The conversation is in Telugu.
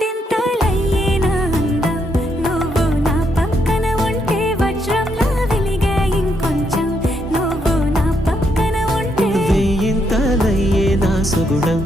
వందెంతలయ్యేనా అందం నువ్వు నా పక్కన ఉంటే వజ్రంలా వెలిగే ఇంకొంచెం నువ్వు నా పక్కన ఉంటే వెయ్యింతలయ్యేనా సుగుణం